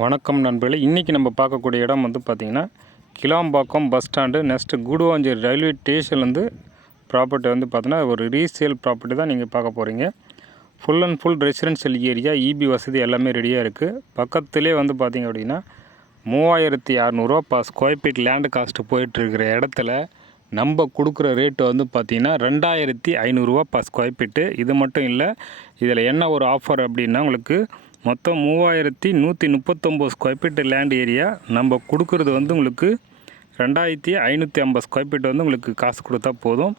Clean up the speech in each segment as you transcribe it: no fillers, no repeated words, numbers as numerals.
வணக்கம் நண்பர்களே, இன்றைக்கி நம்ம பார்க்கக்கூடிய இடம் வந்து பார்த்திங்கன்னா Kilambakkam bus stand next Guduvancheri railway ஸ்டேஷன்லேருந்து ப்ராப்பர்ட்டி வந்து பார்த்தீங்கன்னா ஒரு ரீசேல் ப்ராப்பர்ட்டி தான் நீங்கள் பார்க்க போகிறீங்க. Full and full residential area, EB வசதி எல்லாமே ரெடியாக இருக்குது. பக்கத்துலேயே வந்து பார்த்திங்க அப்படின்னா 3600 per square feet land cost போயிட்டுருக்கிற இடத்துல நம்ம கொடுக்குற ரேட்டு வந்து பார்த்திங்கன்னா 2500 பர் ஸ்கொயர் ஃபீட்டு. இது மட்டும் இல்லை, இதில் என்ன ஒரு ஆஃபர் அப்படின்னா உங்களுக்கு மொத்தம் 3139 ஸ்கொயர் ஃபீட் லேண்ட் ஏரியா நம்ம கொடுக்குறது வந்து உங்களுக்கு 2550 ஸ்கொயர் ஃபீட் வந்து உங்களுக்கு காசு கொடுத்தா போதும்.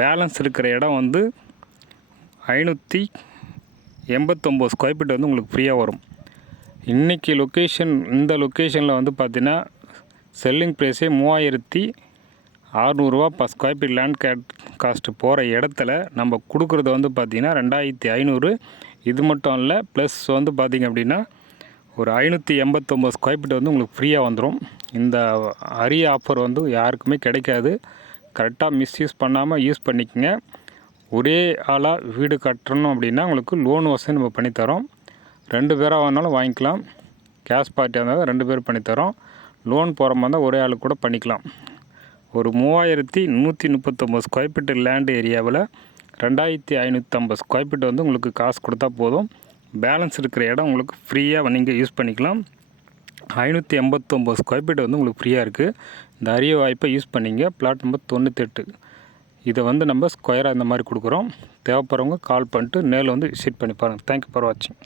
பேலன்ஸ் இருக்கிற இடம் வந்து 589 ஸ்கொயர் ஃபீட் வந்து உங்களுக்கு ஃப்ரீயாக வரும். இன்றைக்கி இந்த லொக்கேஷனில் வந்து பார்த்திங்கன்னா செல்லிங் ப்ரைஸே 3600 per square feet land cost போகிற இடத்துல நம்ம கொடுக்குறது வந்து பார்த்திங்கன்னா 2500. இது மட்டும் இல்லை, ப்ளஸ் வந்து பார்த்திங்க அப்படின்னா ஒரு 589 ஸ்கொயர் ஃபீட் வந்து உங்களுக்கு ஃப்ரீயாக வந்துடும். இந்த அரிய ஆஃபர் வந்து யாருக்குமே கிடைக்காது. கரெக்டாக மிஸ்யூஸ் பண்ணாமல் யூஸ் பண்ணிக்கோங்க. ஒரே ஆளாக வீடு கட்டணும் அப்படின்னா உங்களுக்கு லோன் வசதி நம்ம பண்ணித்தரோம். 2 பேராக வேணாலும் வாங்கிக்கலாம். கேஷ் பார்ட்டியாக இருந்தால் 2 பேர் பண்ணித்தரோம். லோன் போகிற மாதிரி இருந்தால் ஒரே ஆளுக்கு கூட பண்ணிக்கலாம். ஒரு 3139 ஸ்கொயர் ஃபீட் லேண்ட் ஏரியாவில் 2550 ஸ்கொயர் ஃபீட் வந்து உங்களுக்கு காசு கொடுத்தா போதும். பேலன்ஸ் இருக்கிற இடம் உங்களுக்கு ஃப்ரீயாக நீங்கள் யூஸ் பண்ணிக்கலாம். 589 ஸ்கொயர் ஃபீட் வந்து உங்களுக்கு ஃப்ரீயாக இருக்குது. இந்த அரிய வாய்ப்பை யூஸ் பண்ணிங்க. Flat number 98. இதை வந்து நம்ம ஸ்கொயராக இந்த மாதிரி கொடுக்குறோம். தேவைப்படுறவங்க கால் பண்ணிட்டு நேரில் வந்து விசிட் பண்ணி பாருங்கள். தேங்க்யூ ஃபார் வாட்சிங்.